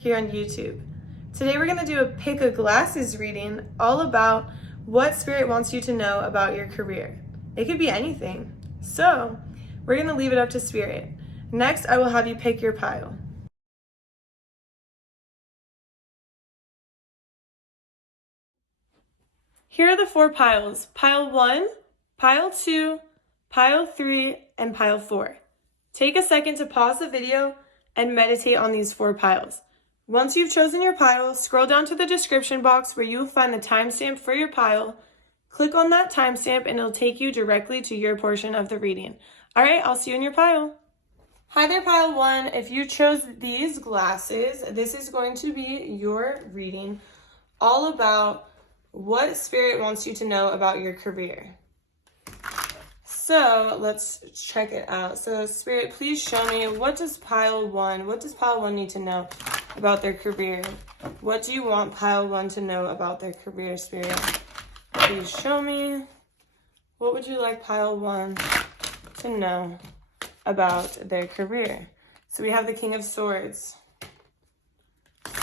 here on YouTube. Today we're going to do a pick of glasses reading all about what Spirit wants you to know about your career. It could be anything. So we're going to leave it up to Spirit. Next, I will have you pick your pile. Here are the 4 piles. Pile 1, Pile 2, Pile 3, and Pile 4. Take a second to pause the video and meditate on these 4 piles. Once you've chosen your pile, scroll down to the description box where you will find the timestamp for your pile. Click on that timestamp and it'll take you directly to your portion of the reading. All right, I'll see you in your pile. Hi there, Pile 1. If you chose these glasses, this is going to be your reading all about what Spirit wants you to know about your career. So let's check it out. So Spirit, please show me, what does Pile 1 need to know about their career? What do you want Pile 1 to know about their career, Spirit? Please show me. What would you like Pile 1 to know about their career? So we have the King of Swords.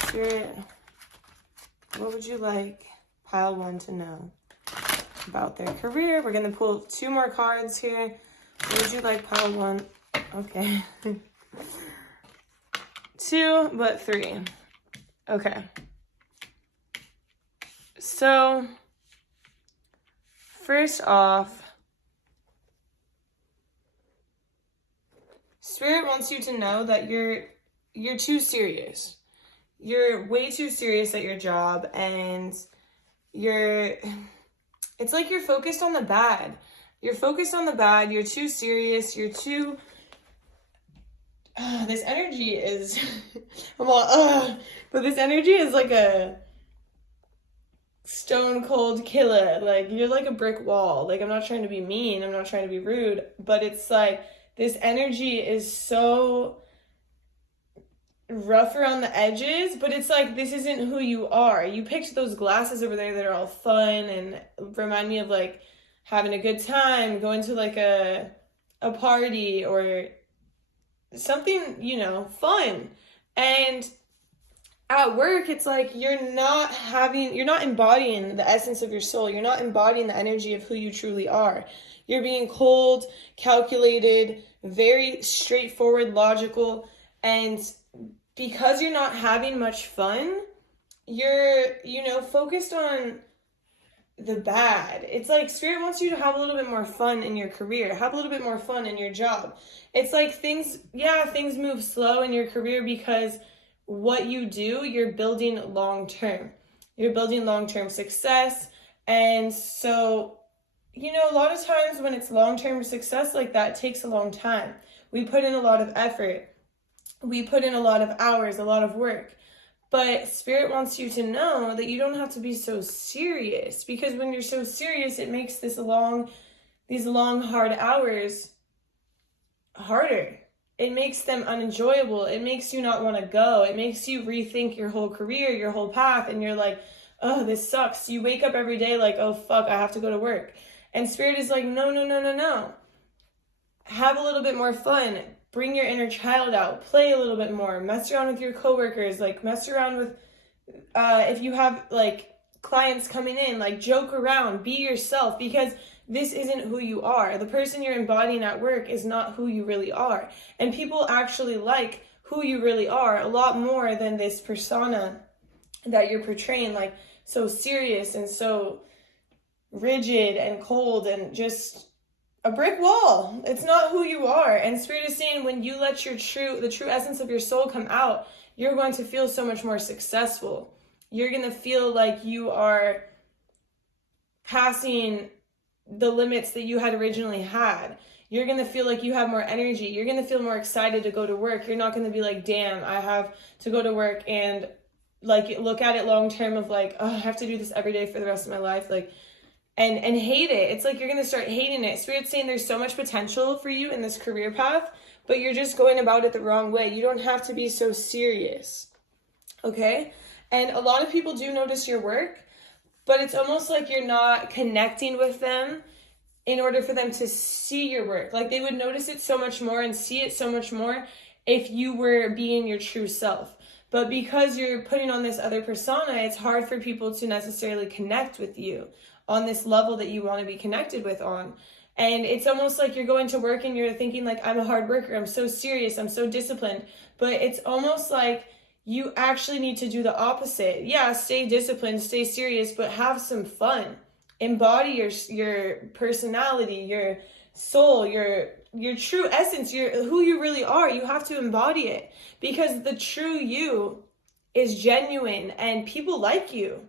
Spirit, what would you like Pile 1 to know about their career? We're going to pull 2 more cards here. What would you like Pile 1? Okay. 2, but 3. Okay. So, first off, Spirit wants you to know that you're too serious. You're way too serious at your job, and it's like you're focused on the bad. You're focused on the bad. You're too serious. You're too... this energy is... I'm all, but this energy is like a stone cold killer. Like, you're like a brick wall. Like, I'm not trying to be mean. I'm not trying to be rude. But it's like, this energy is so rough around the edges, but it's like, this isn't who you are. You picked those glasses over there that are all fun and remind me of like having a good time, going to like a party or something, you know, fun. And at work, it's like you're not embodying the essence of your soul. You're not embodying the energy of who you truly are. You're being cold, calculated, very straightforward, logical, and because you're not having much fun, you're, focused on the bad. It's like Spirit wants you to have a little bit more fun in your career, have a little bit more fun in your job. It's like things move slow in your career because what you do, you're building long-term. You're building long-term success. And so, a lot of times when it's long-term success like that, it takes a long time. We put in a lot of effort. We put in a lot of hours, a lot of work. But Spirit wants you to know that you don't have to be so serious, because when you're so serious, it makes these long, hard hours harder. It makes them unenjoyable. It makes you not want to go. It makes you rethink your whole career, your whole path, and you're like, oh, this sucks. You wake up every day like, oh, fuck, I have to go to work. And Spirit is like, no. Have a little bit more fun. Bring your inner child out. Play a little bit more. Mess around with your coworkers. Like, mess around with, if you have, like, clients coming in, like, joke around. Be yourself, because this isn't who you are. The person you're embodying at work is not who you really are. And people actually like who you really are a lot more than this persona that you're portraying, like, so serious and so rigid and cold and just a brick wall. It's not who you are. And Spirit is saying, when you let the true essence of your soul come out, you're going to feel so much more successful. You're going to feel like you are passing the limits that you had originally had. You're going to feel like you have more energy. You're going to feel more excited to go to work. You're not going to be like, damn, I have to go to work and like look at it long term of like, oh, I have to do this every day for the rest of my life. Like, and hate it. It's like you're going to start hating it. Spirit's saying there's so much potential for you in this career path, but you're just going about it the wrong way. You don't have to be so serious. Okay? And a lot of people do notice your work, but it's almost like you're not connecting with them in order for them to see your work. Like, they would notice it so much more and see it so much more if you were being your true self. But because you're putting on this other persona, it's hard for people to necessarily connect with you on this level that you want to be connected with on. And it's almost like you're going to work and you're thinking like, I'm a hard worker, I'm so serious, I'm so disciplined. But it's almost like you actually need to do the opposite. Yeah, stay disciplined, stay serious, but have some fun. Embody your personality, your soul, your true essence, who you really are. You have to embody it, because the true you is genuine and people like you.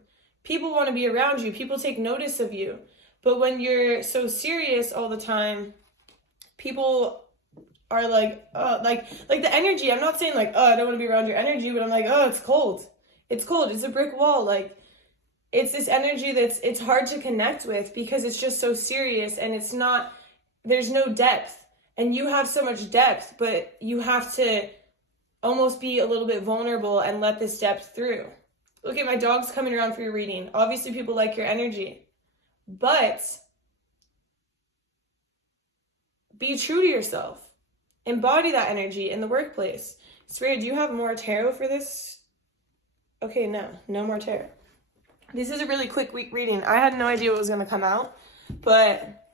People want to be around you. People take notice of you. But when you're so serious all the time, people are like, oh, like the energy. I'm not saying like, oh, I don't want to be around your energy, but I'm like, oh, it's cold. It's cold. It's a brick wall. Like, it's this energy it's hard to connect with because it's just so serious, and there's no depth. And you have so much depth, but you have to almost be a little bit vulnerable and let this depth through. Okay, my dog's coming around for your reading. Obviously, people like your energy, but be true to yourself. Embody that energy in the workplace. Spirit, do you have more tarot for this? Okay, no more tarot. This is a really quick week reading. I had no idea what was going to come out, but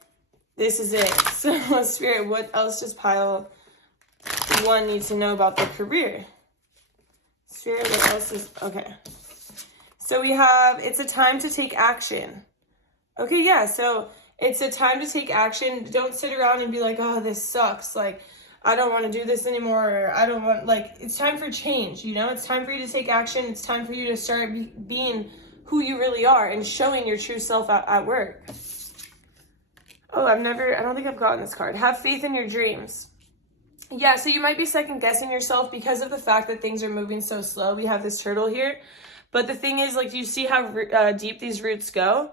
this is it. So, Spirit, what else does pile 1 need to know about the career? Spirit, what else is... Okay. So we have, it's a time to take action. Okay, yeah, so it's a time to take action. Don't sit around and be like, oh, this sucks. Like, I don't want to do this anymore. Or I don't want, like, it's time for change, you know? It's time for you to take action. It's time for you to start being who you really are and showing your true self at work. Oh, I don't think I've gotten this card. Have faith in your dreams. Yeah, so you might be second guessing yourself because of the fact that things are moving so slow. We have this turtle here. But the thing is, like, do you see how deep these roots go?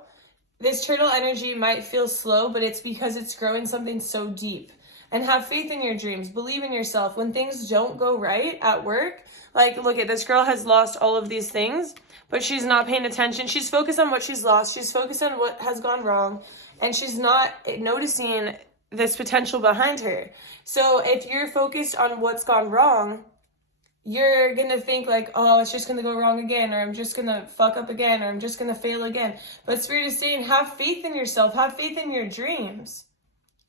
This turtle energy might feel slow, but it's because it's growing something so deep. And have faith in your dreams. Believe in yourself. When things don't go right at work, like, look at this girl has lost all of these things, but she's not paying attention. She's focused on what she's lost. She's focused on what has gone wrong, and she's not noticing this potential behind her. So if you're focused on what's gone wrong, you're going to think like, oh, it's just going to go wrong again, or I'm just going to fuck up again, or I'm just going to fail again. But Spirit is saying, have faith in yourself. Have faith in your dreams.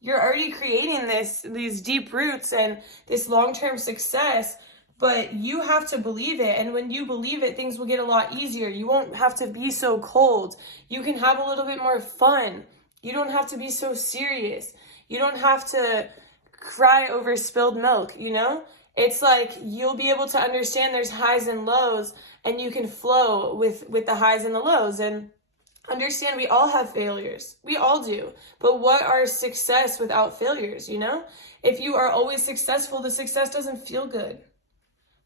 You're already creating these deep roots and this long-term success, but you have to believe it. And when you believe it, things will get a lot easier. You won't have to be so cold. You can have a little bit more fun. You don't have to be so serious. You don't have to cry over spilled milk, you know? It's like you'll be able to understand there's highs and lows, and you can flow with the highs and the lows. And understand we all have failures. We all do. But what are success without failures, you know? If you are always successful, the success doesn't feel good.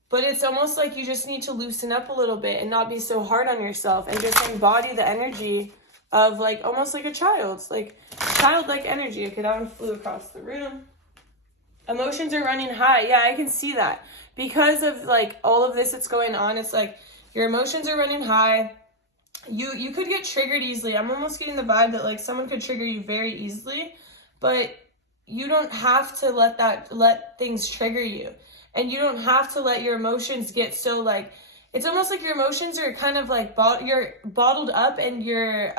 But it's almost like you just need to loosen up a little bit and not be so hard on yourself and just embody the energy of like almost like a child's, like childlike energy. Okay, that one flew across the room. Emotions are running high. Yeah, I can see that. Because of like all of this that's going on, it's like your emotions are running high. You could get triggered easily. I'm almost getting the vibe that like someone could trigger you very easily, but you don't have to let things trigger you. And you don't have to let your emotions get so like, it's almost like your emotions are kind of like, you're bottled up, and you're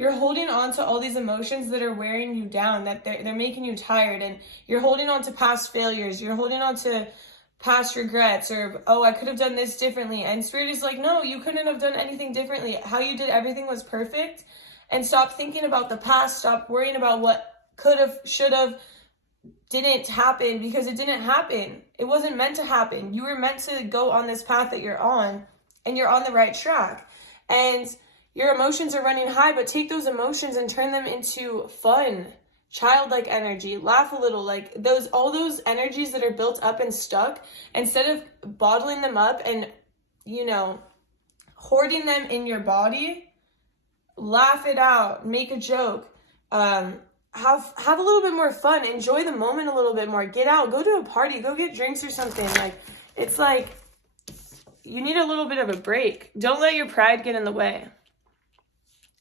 holding on to all these emotions that are wearing you down, that they're making you tired, and you're holding on to past failures. You're holding on to past regrets, or, oh, I could have done this differently. And Spirit is like, no, you couldn't have done anything differently. How you did everything was perfect. And stop thinking about the past. Stop worrying about what could have, should have, didn't happen, because it didn't happen. It wasn't meant to happen. You were meant to go on this path that you're on, and you're on the right track. And your emotions are running high, but take those emotions and turn them into fun, childlike energy. Laugh a little, like all those energies that are built up and stuck, instead of bottling them up and, you know, hoarding them in your body, laugh it out, make a joke, have a little bit more fun, enjoy the moment a little bit more, get out, go to a party, go get drinks or something. Like, it's like you need a little bit of a break. Don't let your pride get in the way.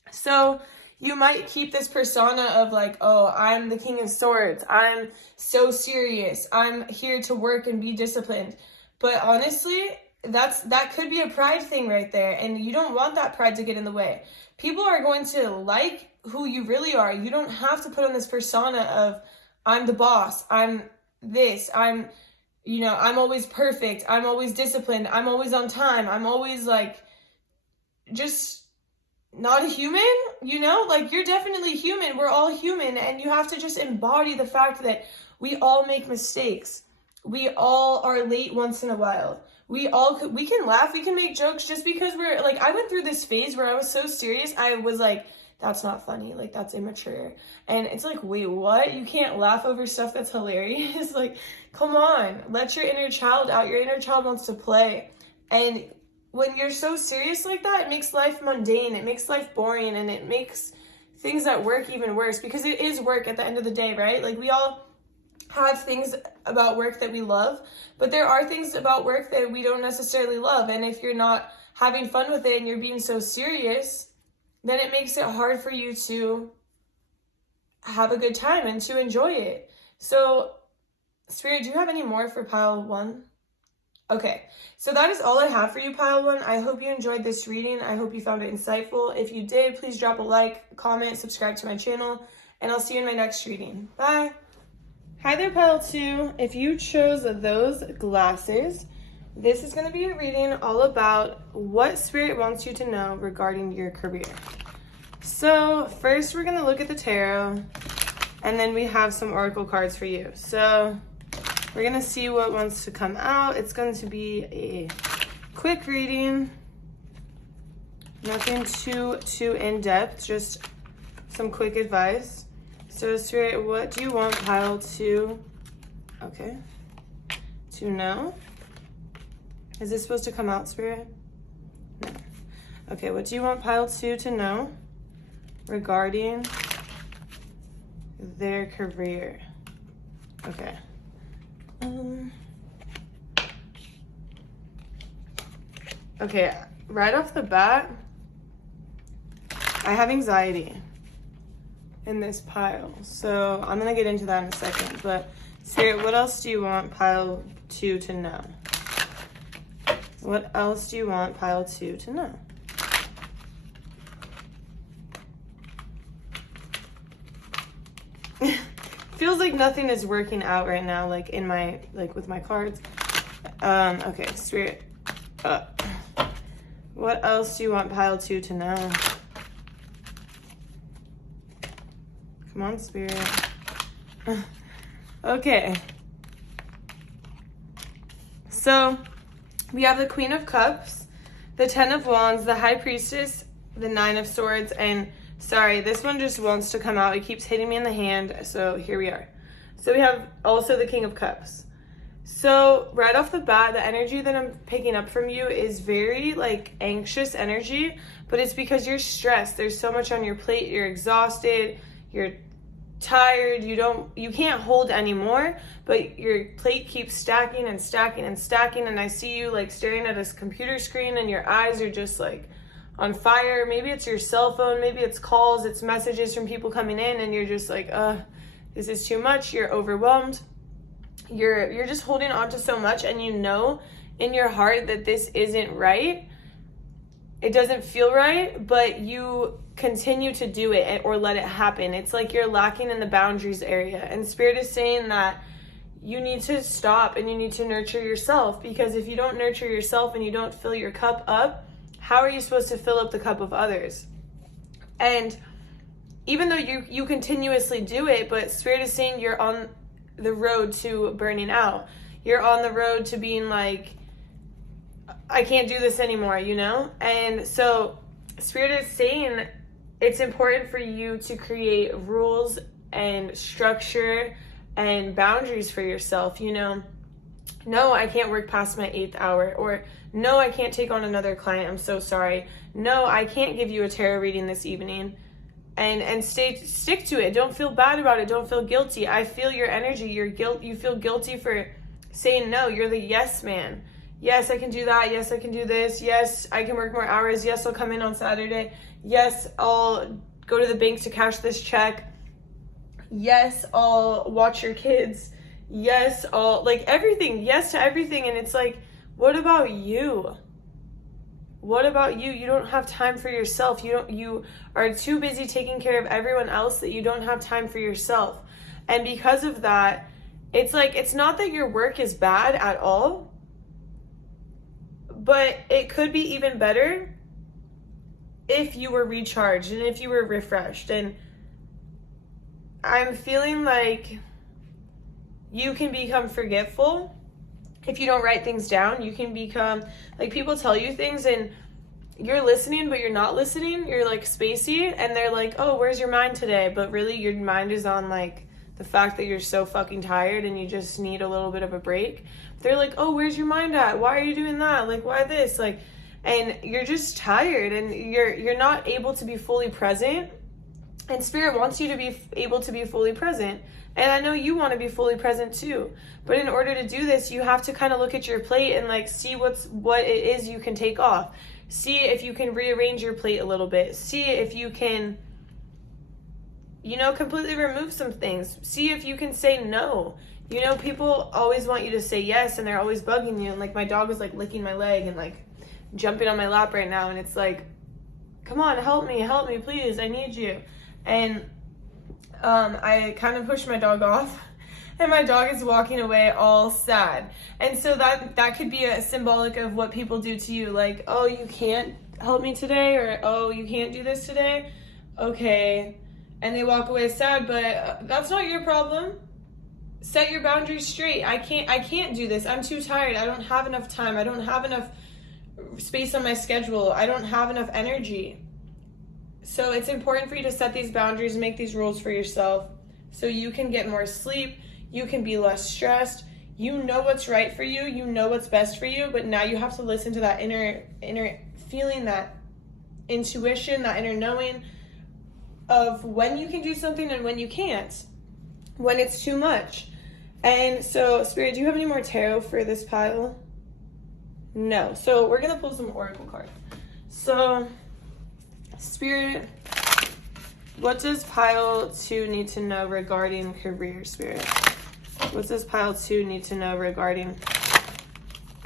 So you might keep this persona of like, oh, I'm the King of Swords, I'm so serious, I'm here to work and be disciplined. But honestly, that could be a pride thing right there, and you don't want that pride to get in the way. People are going to like who you really are. You don't have to put on this persona of, I'm the boss, I'm this, I'm always perfect, I'm always disciplined, I'm always on time, I'm always like just not a human, like you're definitely human. We're all human, and you have to just embody the fact that we all make mistakes. We all are late once in a while. We can laugh, we can make jokes, just because we're like, I went through this phase where I was so serious, I was like, that's not funny, like that's immature. And it's like, wait, what? You can't laugh over stuff that's hilarious? Like, come on, let your inner child out. Your inner child wants to play. And when you're so serious like that, it makes life mundane, it makes life boring, and it makes things at work even worse, because it is work at the end of the day, right? Like, we all have things about work that we love, but there are things about work that we don't necessarily love. And if you're not having fun with it and you're being so serious, then it makes it hard for you to have a good time and to enjoy it. So, Spirit, do you have any more for pile 1? Okay, so that is all I have for you, pile 1. I hope you enjoyed this reading. I hope you found it insightful. If you did, please drop a like, comment, subscribe to my channel, and I'll see you in my next reading. Bye. Hi there, pile 2. If you chose those glasses, this is going to be a reading all about what Spirit wants you to know regarding your career. So first, we're going to look at the tarot, and then we have some oracle cards for you. So we're going to see what wants to come out. It's going to be a quick reading, nothing too in-depth, just some quick advice. So Spirit, what do you want pile 2, to know? Is this supposed to come out, Spirit? No. Okay, what do you want pile 2 to know regarding their career? Okay. Okay, right off the bat, I have anxiety in this pile, so I'm gonna get into that in a second. But Spirit, what else do you want pile 2 to know? What else do you want pile 2 to know? Feels like nothing is working out right now, like in my, with my cards. Okay, Spirit, what else do you want pile 2 to know? Come on, Spirit. Okay. So we have the Queen of Cups, the 10 of Wands, the High Priestess, the 9 of Swords, and sorry, this one just wants to come out. It keeps hitting me in the hand, so here we are. So we have also the King of Cups. So right off the bat, the energy that I'm picking up from you is very anxious energy, but it's because you're stressed. There's so much on your plate. You're exhausted. You're tired. You can't hold anymore, but your plate keeps stacking and stacking and stacking. And I see you staring at a computer screen, and your eyes are just on fire. Maybe it's your cell phone. Maybe it's calls. It's messages from people coming in, and you're just this is too much. You're overwhelmed. You're just holding on to so much, and you know in your heart that this isn't right. It doesn't feel right, but you continue to do it or let it happen. It's like you're lacking in the boundaries area. And Spirit is saying that you need to stop and you need to nurture yourself, because if you don't nurture yourself and you don't fill your cup up, how are you supposed to fill up the cup of others? And even though you continuously do it, but Spirit is saying you're on the road to burning out. You're on the road to being I can't do this anymore, And so Spirit is saying it's important for you to create rules and structure and boundaries for yourself, No, I can't work past my 8th hour, or no, I can't take on another client. I'm so sorry. No, I can't give you a tarot reading this evening. And stick to it. Don't feel bad about it. Don't feel guilty. I feel your energy. You feel guilty for saying no. You're the yes man. Yes, I can do that. Yes, I can do this. Yes, I can work more hours. Yes, I'll come in on Saturday. Yes, I'll go to the bank to cash this check. Yes, I'll watch your kids. Yes, I'll everything. Yes to everything. And it's What about you? What about you? You don't have time for yourself. You are too busy taking care of everyone else that you don't have time for yourself. And because of that, it's like, it's not that your work is bad at all, but it could be even better if you were recharged and if you were refreshed. And I'm feeling like you can become forgetful if you don't write things down. You can become, like, people tell you things and you're listening, but you're not listening. You're like spacey, and they're like, oh, where's your mind today? But really your mind is on like the fact that you're so fucking tired and you just need a little bit of a break. They're like, oh, where's your mind at? Why are you doing that? Like, why this? Like, and you're just tired and you're not able to be fully present. And Spirit wants you to be able to be fully present. And I know you want to be fully present too. But in order to do this, you have to kind of look at your plate and like see what it is you can take off. See if you can rearrange your plate a little bit. See if you can, completely remove some things. See if you can say no. People always want you to say yes, and they're always bugging you. And like, my dog is like licking my leg and like jumping on my lap right now. And it's like, come on, help me, please. I need you. And I kind of pushed my dog off, and my dog is walking away all sad. And so that could be a symbolic of what people do to you. Like, oh, you can't help me today, or oh, you can't do this today. Okay. And they walk away sad, but that's not your problem. Set your boundaries straight. I can't do this. I'm too tired. I don't have enough time. I don't have enough space on my schedule. I don't have enough energy. So it's important for you to set these boundaries, make these rules for yourself so you can get more sleep, you can be less stressed, you know what's right for you, you know what's best for you, but now you have to listen to that inner feeling, that intuition, that inner knowing of when you can do something and when you can't, when it's too much. And so, Spirit, do you have any more tarot for this pile? No. So we're going to pull some oracle cards. So, Spirit, what does pile 2 need to know regarding career, Spirit? What does pile 2 need to know regarding?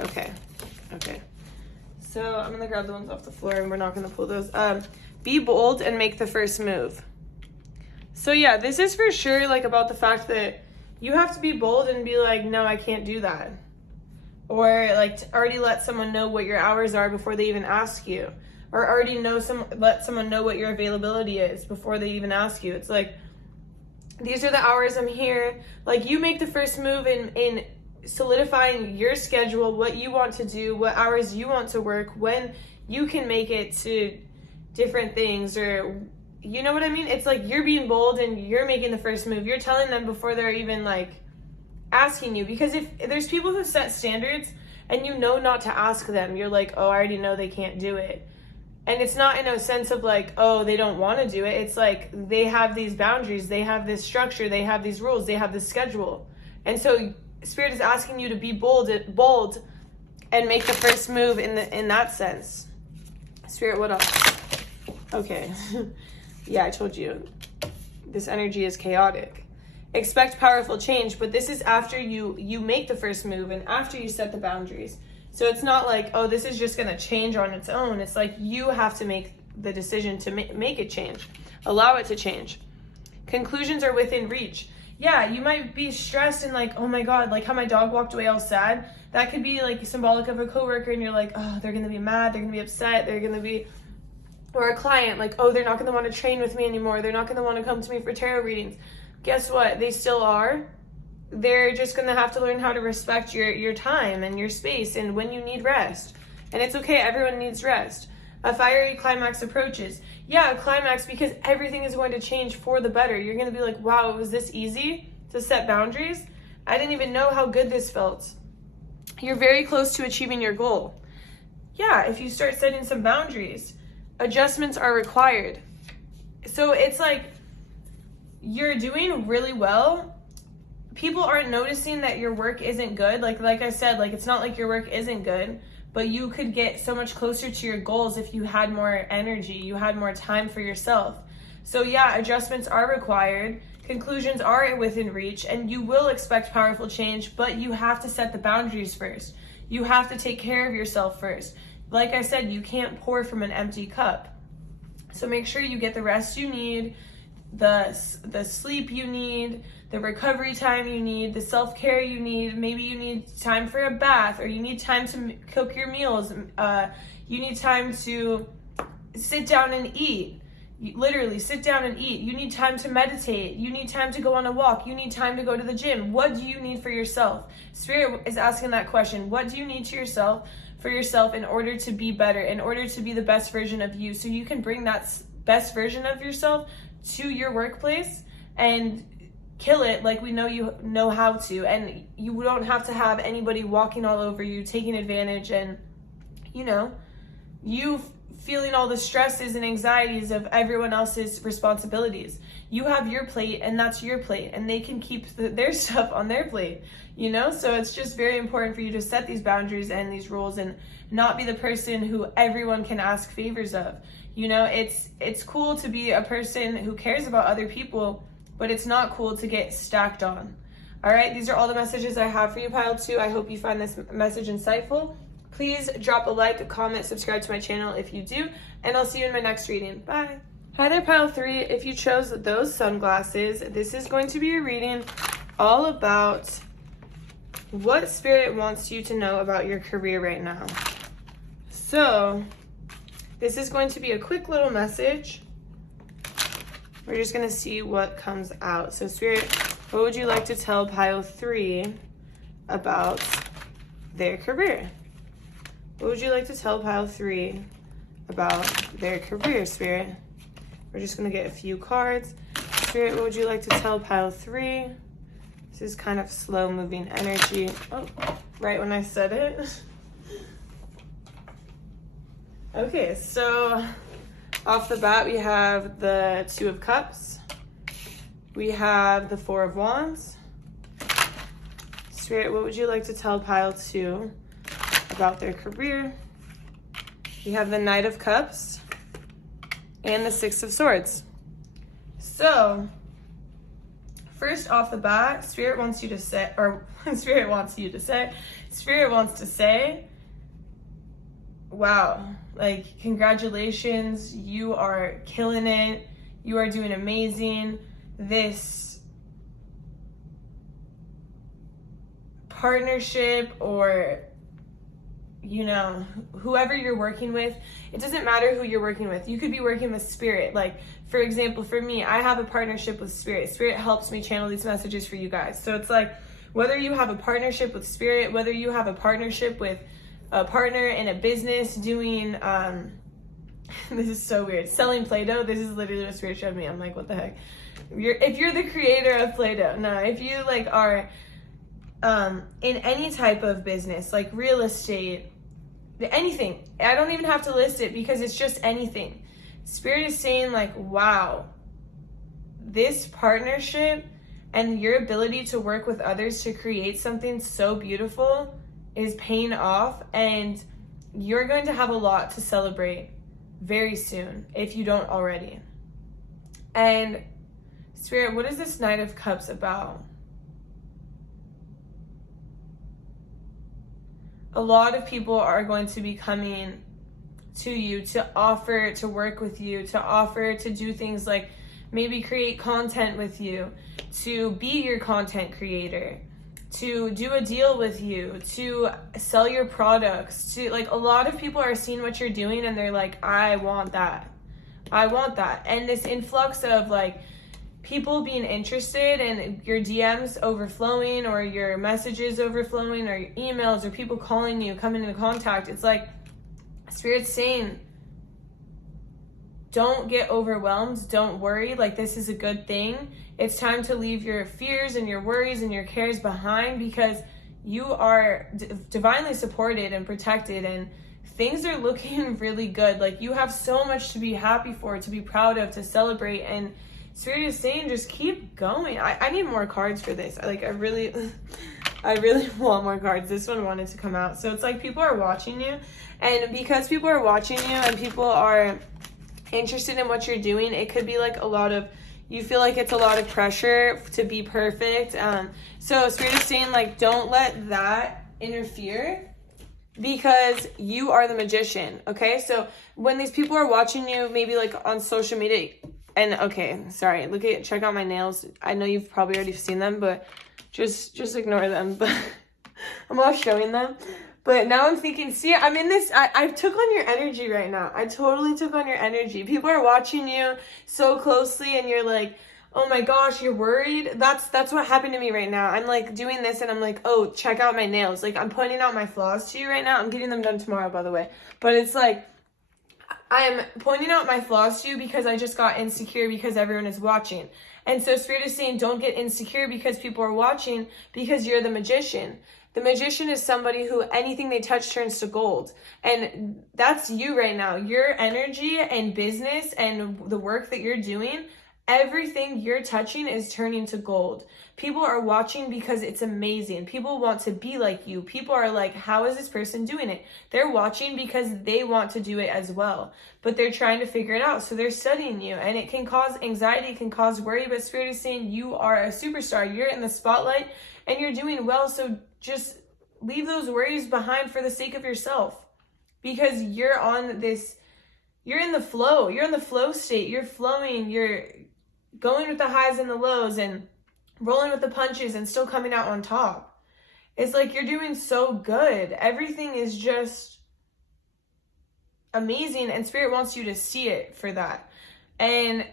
Okay. So I'm going to grab the ones off the floor, and we're not going to pull those. Be bold and make the first move. So yeah, this is for sure like about the fact that you have to be bold and be like, no, I can't do that. Or like already let someone know what your hours are before they even ask you. Or already let someone know what your availability is before they even ask you. It's like, these are the hours I'm here. Like, you make the first move in solidifying your schedule, what you want to do, what hours you want to work, when you can make it to different things, or you know what I mean? It's like you're being bold and you're making the first move. You're telling them before they're even like asking you. Because if there's people who set standards and you know not to ask them, you're like, oh, I already know they can't do it. And it's not in a sense of like, oh, they don't want to do it. It's like they have these boundaries, they have this structure, they have these rules, they have this schedule. And so Spirit is asking you to be bold and make the first move in that sense. Spirit, what else? Okay. Yeah, I told you. This energy is chaotic. Expect powerful change, but this is after you make the first move and after you set the boundaries. So it's not like, oh, this is just going to change on its own. It's like you have to make the decision to make it change. Allow it to change. Conclusions are within reach. Yeah, you might be stressed and like, oh my God, like how my dog walked away all sad. That could be like symbolic of a coworker, and you're like, oh, they're going to be mad, they're going to be upset, they're going to be... Or a client, like, oh, they're not going to want to train with me anymore. They're not going to want to come to me for tarot readings. Guess what? They still are. They're just going to have to learn how to respect your time and your space and when you need rest. And it's okay. Everyone needs rest. A fiery climax approaches. Yeah, a climax, because everything is going to change for the better. You're going to be like, wow, it was this easy to set boundaries? I didn't even know how good this felt. You're very close to achieving your goal. Yeah, if you start setting some boundaries. Adjustments are required. So it's like you're doing really well. People aren't noticing that your work isn't good. Like I said, like it's not like your work isn't good, but you could get so much closer to your goals if you had more energy, you had more time for yourself. So yeah, adjustments are required. Conclusions are within reach, and you will expect powerful change, but you have to set the boundaries first. You have to take care of yourself first. Like I said, you can't pour from an empty cup. So make sure you get the rest you need, the sleep you need, the recovery time you need, the self-care you need. Maybe you need time for a bath, or you need time to cook your meals. You need time to sit down and eat. Literally sit down and eat. You need time to meditate. You need time to go on a walk. You need time to go to the gym. What do you need for yourself? Spirit is asking that question. What do you need for yourself in order to be better, in order to be the best version of you, so you can bring that best version of yourself to your workplace and kill it like we know you know how to. And you don't have to have anybody walking all over you, taking advantage, and you feeling all the stresses and anxieties of everyone else's responsibilities. You have your plate, and that's your plate, and they can keep their stuff on their plate, So it's just very important for you to set these boundaries and these rules, and not be the person who everyone can ask favors of. It's cool to be a person who cares about other people, but it's not cool to get stacked on. All right, these are all the messages I have for you, Pile 2. I hope you find this message insightful. Please drop a like, a comment, subscribe to my channel if you do, and I'll see you in my next reading. Bye. Hi there, Pile 3. If you chose those sunglasses, this is going to be a reading all about what Spirit wants you to know about your career right now. So, this is going to be a quick little message. We're just going to see what comes out. So, Spirit, what would you like to tell Pile 3 about their career? What would you like to tell Pile 3 about their career, Spirit? We're just going to get a few cards. Spirit, what would you like to tell Pile 3? This is kind of slow-moving energy. Oh, right when I said it. Okay, so off the bat, we have the Two of Cups. We have the Four of Wands. Spirit, what would you like to tell Pile 2 about their career? We have the Knight of Cups and the Six of Swords. So, first off the bat, Spirit wants to say, wow, like, congratulations, you are killing it, you are doing amazing. This partnership, or whoever you're working with, it doesn't matter who you're working with. You could be working with Spirit. Like, for example, for me, I have a partnership with Spirit. Spirit helps me channel these messages for you guys. So it's like, whether you have a partnership with Spirit, whether you have a partnership with a partner in a business doing, this is so weird, selling Play-Doh. This is literally what Spirit showed me. I'm like, what the heck? If you're the creator of Play-Doh, no, if you are in any type of business, like real estate, anything. I don't even have to list it because it's just anything. Spirit is saying, like, wow, this partnership and your ability to work with others to create something so beautiful is paying off, and you're going to have a lot to celebrate very soon if you don't already. And Spirit, what is this Knight of Cups about? A lot of people are going to be coming to you to offer to work with you, to offer to do things like maybe create content with you, to be your content creator, to do a deal with you, to sell your products, to, like, a lot of people are seeing what you're doing and they're like, I want that. I want that. And this influx of, like, people being interested and your DMs overflowing, or your messages overflowing, or your emails, or people calling you, coming into contact. It's like Spirit's saying, don't get overwhelmed. Don't worry. Like, this is a good thing. It's time to leave your fears and your worries and your cares behind, because you are divinely supported and protected, and things are looking really good. Like, you have so much to be happy for, to be proud of, to celebrate. And Spirit is saying, just keep going. I need more cards for this. I really want more cards. This one wanted to come out. So it's like people are watching you, and because people are watching you and people are interested in what you're doing, it could be like you feel like it's a lot of pressure to be perfect. So Spirit is saying, like, don't let that interfere because you are the magician, okay? So when these people are watching you, maybe like on social media, and okay, sorry, check out my nails. I know you've probably already seen them, but just ignore them. But I'm not showing them. But now I'm thinking, see, I'm in this, I took on your energy right now. I totally took on your energy. People are watching you so closely and you're like, oh my gosh, you're worried. That's what happened to me right now. I'm like doing this and I'm like, oh, check out my nails. Like I'm pointing out my flaws to you right now. I'm getting them done tomorrow, by the way. But it's like, I'm pointing out my flaws to you because I just got insecure because everyone is watching. And so Spirit is saying, don't get insecure because people are watching, because you're the magician. The magician is somebody who anything they touch turns to gold. And that's you right now. Your energy and business and the work that you're doing, everything you're touching is turning to gold. People are watching because it's amazing. People want to be like you. People are like, how is this person doing it? They're watching because they want to do it as well, but they're trying to figure it out. So they're studying you, and it can cause anxiety, it can cause worry, but Spirit is saying you are a superstar. You're in the spotlight and you're doing well. So just leave those worries behind for the sake of yourself, because you're on this, you're in the flow. You're in the flow state. You're flowing. You're going with the highs and the lows and rolling with the punches and still coming out on top. It's like you're doing so good. Everything is just amazing, and Spirit wants you to see it for that. And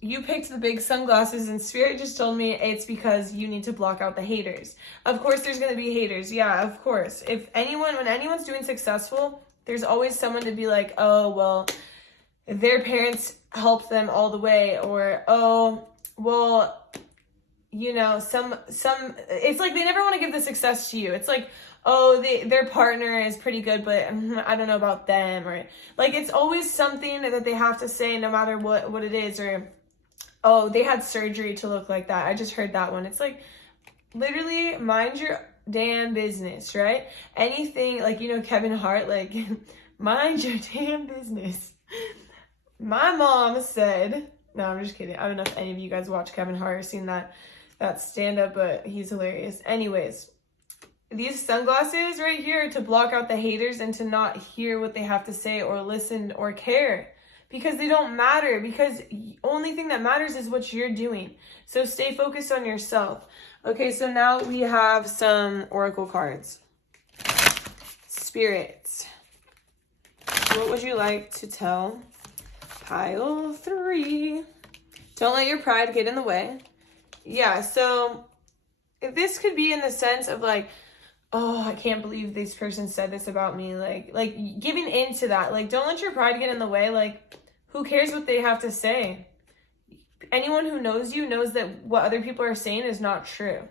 you picked the big sunglasses, and Spirit just told me it's because you need to block out the haters. Of course there's going to be haters. Yeah, of course. When anyone's doing successful, there's always someone to be like, oh, well, their parents helped them all the way, or, oh, well, you know, some it's like they never want to give the success to you. It's like, oh, their partner is pretty good, but I don't know about them, or like it's always something that they have to say no matter what it is, or oh, they had surgery to look like that. I just heard that one. It's like, literally, mind your damn business, right? Anything, like, you know, Kevin Hart, like, mind your damn business. My mom said, no, I'm just kidding. I don't know if any of you guys watch Kevin Hart or seen that stand-up, but he's hilarious. Anyways, these sunglasses right here are to block out the haters and to not hear what they have to say or listen or care, because they don't matter, because the only thing that matters is what you're doing. So stay focused on yourself. Okay, so now we have some oracle cards. Spirit, what would you like to tell pile 3? Don't let your pride get in the way. Yeah, so this could be in the sense of like, oh, I can't believe this person said this about me. Like giving into that. Like, don't let your pride get in the way. Like, who cares what they have to say? Anyone who knows you knows that what other people are saying is not true.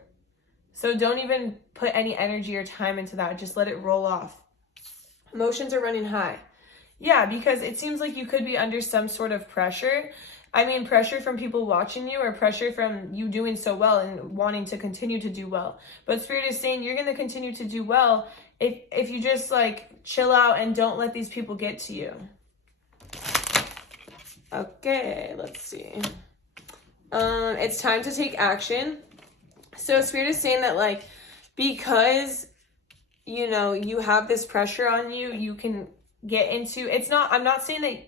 So don't even put any energy or time into that. Just let it roll off. Emotions are running high. Yeah, because it seems like you could be under some sort of pressure. I mean, pressure from people watching you, or pressure from you doing so well and wanting to continue to do well. But Spirit is saying you're going to continue to do well if you just like chill out and don't let these people get to you. Okay, let's see. It's time to take action. So Spirit is saying that, like, because, you know, you have this pressure on you, you can get into, I'm not saying that,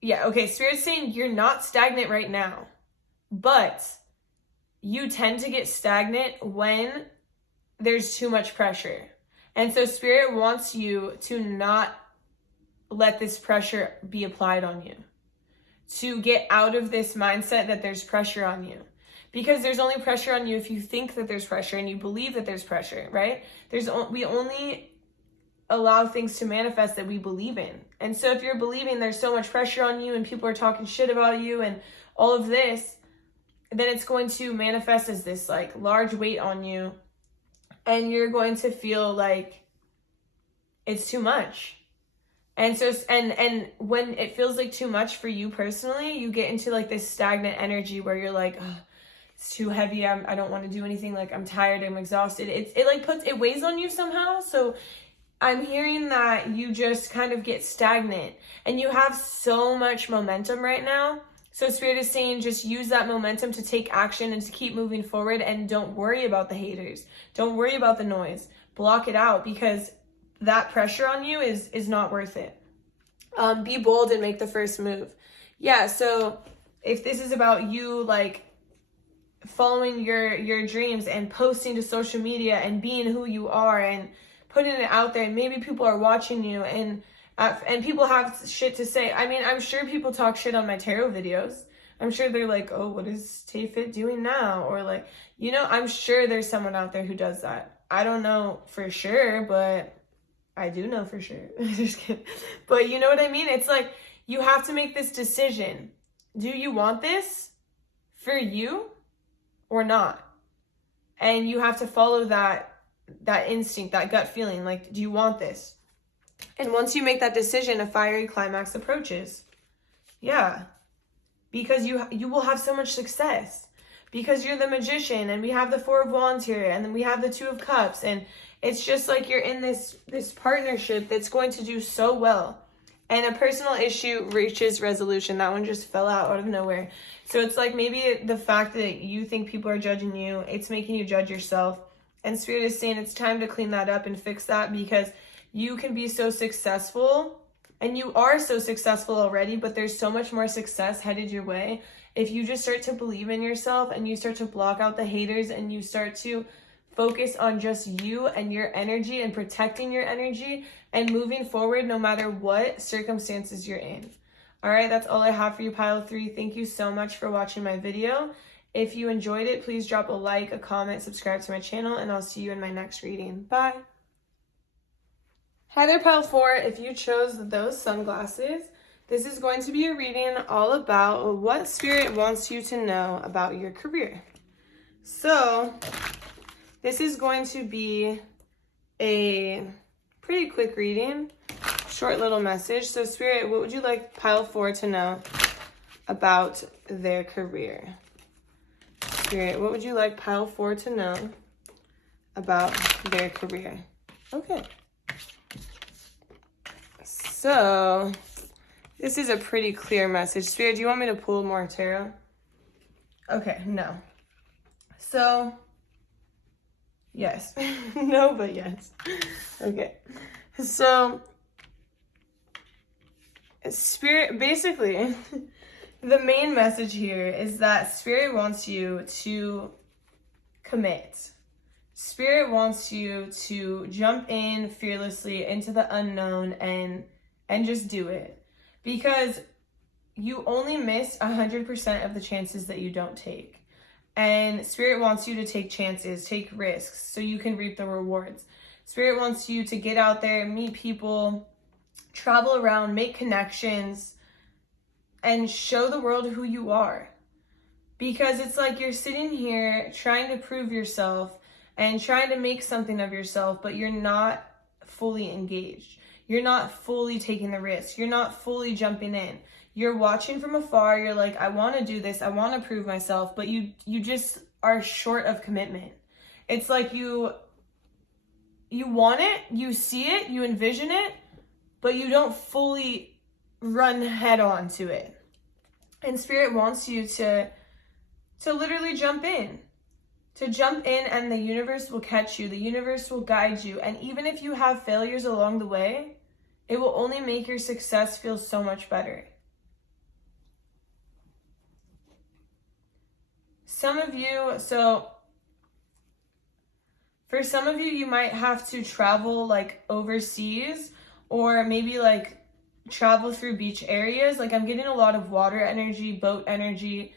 yeah, okay, Spirit's saying you're not stagnant right now, but you tend to get stagnant when there's too much pressure. And so Spirit wants you to not let this pressure be applied on you, to get out of this mindset that there's pressure on you. Because there's only pressure on you if you think that there's pressure and you believe that there's pressure, right? We only allow things to manifest that we believe in. And so if you're believing there's so much pressure on you and people are talking shit about you and all of this, then it's going to manifest as this like large weight on you, and you're going to feel like it's too much. And so, and when it feels like too much for you personally, you get into like this stagnant energy where you're like, oh, it's too heavy. I don't want to do anything. Like, I'm tired. I'm exhausted. It weighs on you somehow. So I'm hearing that you just kind of get stagnant, and you have so much momentum right now. So Spirit is saying just use that momentum to take action and to keep moving forward, and don't worry about the haters. Don't worry about the noise. block it out, because that pressure on you is not worth it. Be bold and make the first move. Yeah, so if this is about you like following your dreams and posting to social media and being who you are and putting it out there, and maybe people are watching you, and people have shit to say. I mean, I'm sure people talk shit on my tarot videos. I'm sure they're like, oh, what is TAYFIT doing now? Or like, I'm sure there's someone out there who does that. I don't know for sure, but I do know for sure. Just kidding. But you know what I mean? It's like, you have to make this decision. Do you want this for you or not? And you have to follow that instinct, that gut feeling. Like, do you want this? And once you make that decision, a fiery climax approaches. Yeah. Because you will have so much success. Because you're the magician, and we have the Four of Wands here, and then we have the Two of Cups, and it's just like you're in this partnership that's going to do so well. And a personal issue reaches resolution. That one just fell out of nowhere. So it's like maybe the fact that you think people are judging you, it's making you judge yourself. And Spirit is saying it's time to clean that up and fix that, because you can be so successful, and you are so successful already, but there's so much more success headed your way. If you just start to believe in yourself, and you start to block out the haters, and you start to focus on just you and your energy and protecting your energy and moving forward no matter what circumstances you're in. All right, that's all I have for you, Pile 3. Thank you so much for watching my video. If you enjoyed it, please drop a like, a comment, subscribe to my channel, and I'll see you in my next reading. Bye. Hi there, Pile 4. If you chose those sunglasses, this is going to be a reading all about what Spirit wants you to know about your career. So this is going to be a pretty quick reading, short little message. So Spirit, what would you like Pile 4 to know about their career? Spirit, what would you like Pile 4 to know about their career? Okay. So this is a pretty clear message. Spirit, do you want me to pull more tarot? Okay, no. So, yes. No, but yes. Okay. So, Spirit, basically, the main message here is that Spirit wants you to commit. Spirit wants you to jump in fearlessly into the unknown and just do it. Because you only miss 100% of the chances that you don't take. And Spirit wants you to take chances, take risks, so you can reap the rewards. Spirit wants you to get out there, meet people, travel around, make connections, and show the world who you are. Because it's like you're sitting here trying to prove yourself and trying to make something of yourself, but you're not fully engaged. You're not fully taking the risk. You're not fully jumping in. You're watching from afar. You're like, I want to do this. I want to prove myself, but you just are short of commitment. It's like you want it, you see it, you envision it, but you don't fully run head on to it. And Spirit wants you to literally jump in. To jump in, and the universe will catch you. The universe will guide you. And even if you have failures along the way, it will only make your success feel so much better. Some of you, for some of you, you might have to travel like overseas, or maybe like travel through beach areas. Like I'm getting a lot of water energy, boat energy.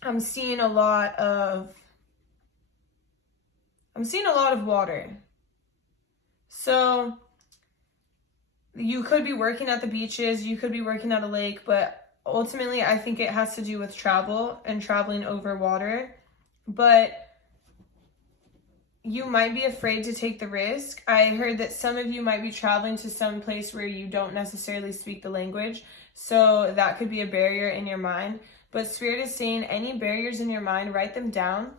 I'm seeing a lot of water. So you could be working at the beaches, you could be working at a lake, but ultimately I think it has to do with travel and traveling over water. But you might be afraid to take the risk. I heard that some of you might be traveling to some place where you don't necessarily speak the language. So that could be a barrier in your mind. But Spirit is saying any barriers in your mind, write them down.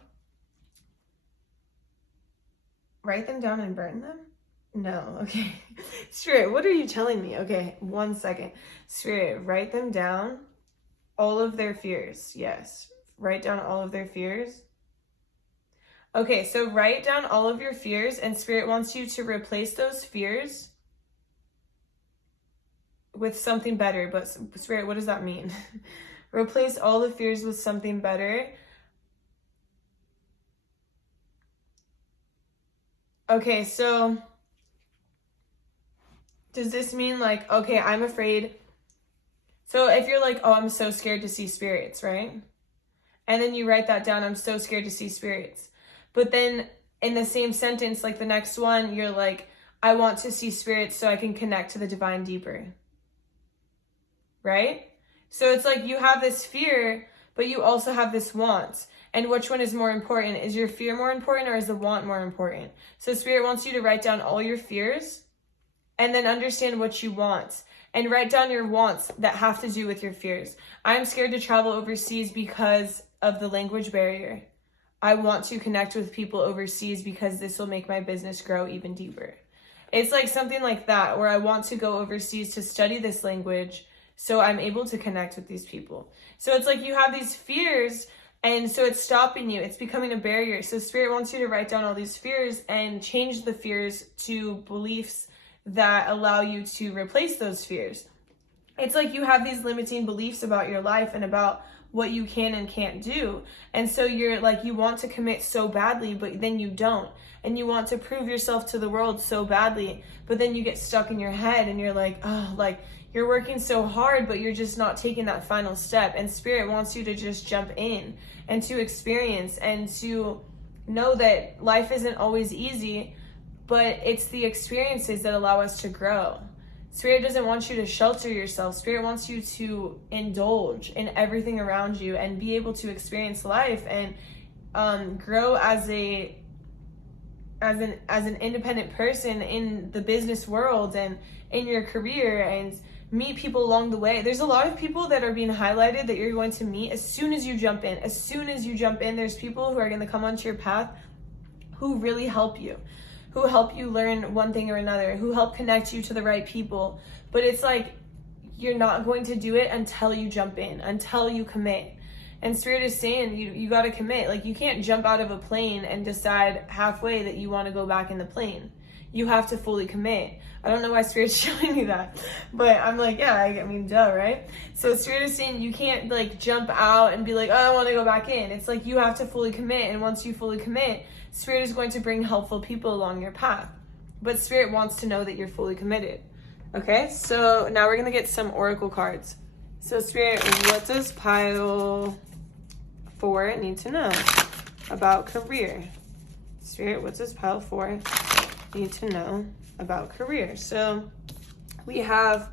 Write them down and burn them? No, okay. Spirit, what are you telling me? Okay, 1 second. Spirit, write them down. All of their fears. Yes. Write down all of their fears. Okay, so write down all of your fears, and Spirit wants you to replace those fears with something better. But Spirit, what does that mean? Replace all the fears with something better. Okay, so does this mean like, okay, I'm afraid. So if you're like, oh, I'm so scared to see spirits, right? And then you write that down, I'm so scared to see spirits. But then in the same sentence, like the next one, you're like, I want to see spirits so I can connect to the divine deeper. Right? So it's like you have this fear, but you also have this want. And which one is more important? Is your fear more important, or is the want more important? So Spirit wants you to write down all your fears and then understand what you want. And write down your wants that have to do with your fears. I'm scared to travel overseas because of the language barrier. I want to connect with people overseas because this will make my business grow even deeper. It's like something like that, where I want to go overseas to study this language so I'm able to connect with these people. So it's like you have these fears, and so it's stopping you. It's becoming a barrier. So Spirit wants you to write down all these fears and change the fears to beliefs that allow you to replace those fears. It's like you have these limiting beliefs about your life and about what you can and can't do. And so you're like, you want to commit so badly, but then you don't. And you want to prove yourself to the world so badly, but then you get stuck in your head and you're like, oh, like you're working so hard, but you're just not taking that final step. And Spirit wants you to just jump in and to experience and to know that life isn't always easy, but it's the experiences that allow us to grow. Spirit doesn't want you to shelter yourself. Spirit wants you to indulge in everything around you and be able to experience life and grow as an independent person in the business world and in your career, and meet people along the way. There's a lot of people that are being highlighted that you're going to meet as soon as you jump in. As soon as you jump in, there's people who are going to come onto your path who really help you, who help you learn one thing or another, who help connect you to the right people. But it's like, you're not going to do it until you jump in, until you commit. And Spirit is saying you got to commit. Like, you can't jump out of a plane and decide halfway that you want to go back in the plane. You have to fully commit. I don't know why Spirit's showing me that, but I'm like, yeah, I mean, duh, right? So Spirit is saying you can't like jump out and be like, oh, I want to go back in. It's like you have to fully commit. And once you fully commit, Spirit is going to bring helpful people along your path. But Spirit wants to know that you're fully committed. Okay, so now we're going to get some oracle cards. So Spirit, what does pile 4 need to know about career? Spirit, what does pile 4 need to know about career? So we have,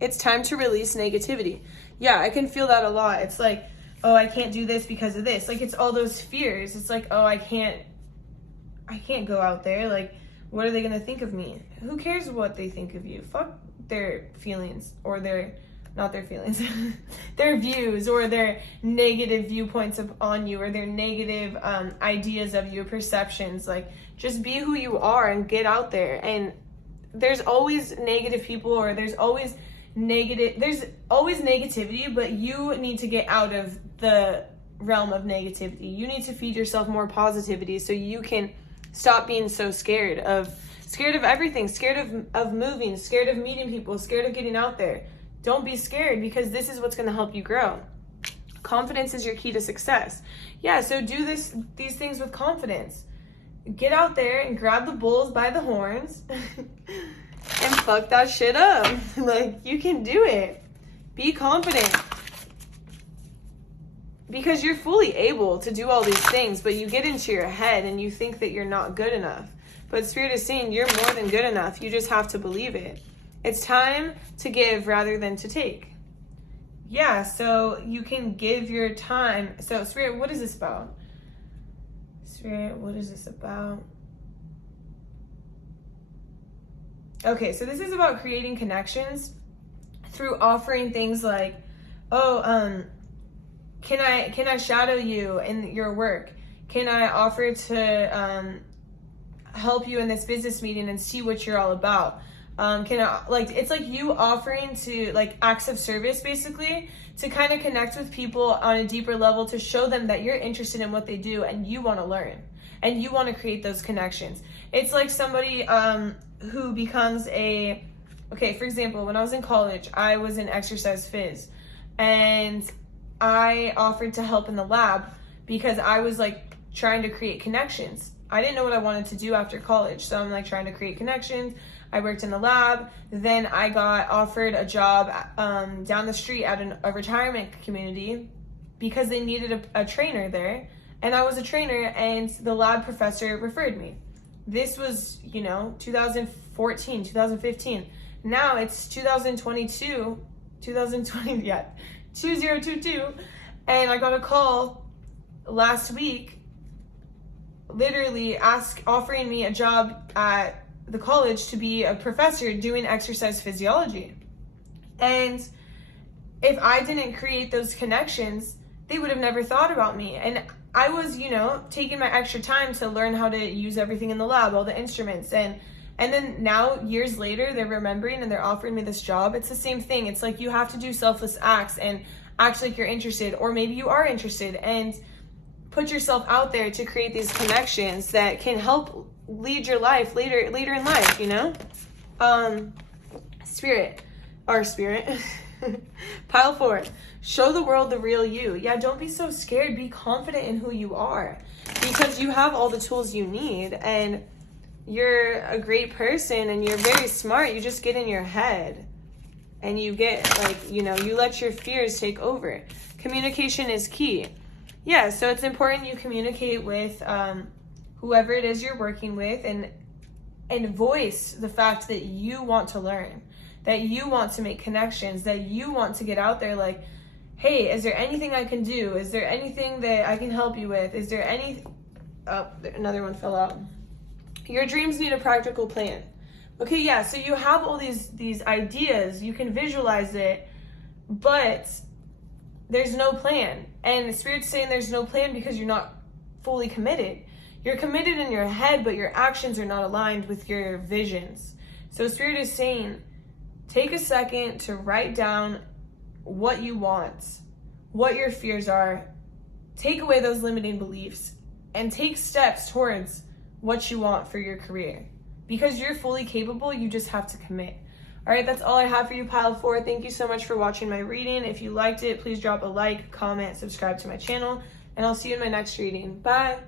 it's time to release negativity. Yeah, I can feel that a lot. It's like, oh, I can't do this because of this. Like, it's all those fears. It's like, oh, I can't go out there. Like, what are they going to think of me? Who cares what they think of you? Fuck their feelings, or not their feelings, their views, or their negative viewpoints on you, or their negative ideas of you, perceptions. Like, just be who you are and get out there. And there's always negative people, or there's always negativity, but you need to get out of the realm of negativity. You need to feed yourself more positivity so you can stop being so scared of everything, scared of moving, scared of meeting people, scared of getting out there. Don't be scared, because this is what's going to help you grow. Confidence is your key to success. Yeah, so do these things with confidence. Get out there and grab the bulls by the horns and fuck that shit up. Like, you can do it. Be confident. Because you're fully able to do all these things, but you get into your head and you think that you're not good enough. But Spirit is saying you're more than good enough. You just have to believe it. It's time to give rather than to take. Yeah, so you can give your time. So Spirit, what is this about? Spirit, what is this about? Okay, so this is about creating connections through offering things like, oh, can I shadow you in your work? Can I offer to help you in this business meeting and see what you're all about? It's like you offering to, like, acts of service, basically, to kind of connect with people on a deeper level, to show them that you're interested in what they do and you want to learn. and you want to create those connections. It's like somebody who becomes okay, for example, when I was in college, I was in exercise phys, and I offered to help in the lab because I was like trying to create connections. I didn't know what I wanted to do after college, so I'm like trying to create connections. I worked in the lab. Then I got offered a job down the street at a retirement community because they needed a trainer there. And I was a trainer, and the lab professor referred me. This was, 2014, 2015. Now it's 2022, 2022, and I got a call last week literally offering me a job at the college to be a professor doing exercise physiology. And if I didn't create those connections, they would have never thought about me. And I was, taking my extra time to learn how to use everything in the lab, all the instruments. And then now, years later, they're remembering and they're offering me this job. It's the same thing. It's like you have to do selfless acts and act like you're interested, or maybe you are interested, and put yourself out there to create these connections that can help lead your life later in life, Spirit. Pile 4, show the world the real you. Yeah, don't be so scared. Be confident in who you are, because you have all the tools you need, and you're a great person, and you're very smart. You just get in your head and you get you let your fears take over. Communication is key. Yeah, so it's important you communicate with whoever it is you're working with, and voice the fact that you want to learn, that you want to make connections, that you want to get out there like, hey, is there anything I can do? Is there anything that I can help you with? Is there another one fell out. Your dreams need a practical plan. Okay, yeah, so you have all these ideas, you can visualize it, but there's no plan. And Spirit's saying there's no plan because you're not fully committed. You're committed in your head, but your actions are not aligned with your visions. So Spirit is saying, take a second to write down what you want, what your fears are, take away those limiting beliefs, and take steps towards what you want for your career. Because you're fully capable, you just have to commit. All right, that's all I have for you, Pile 4. Thank you so much for watching my reading. If you liked it, please drop a like, comment, subscribe to my channel, and I'll see you in my next reading. Bye.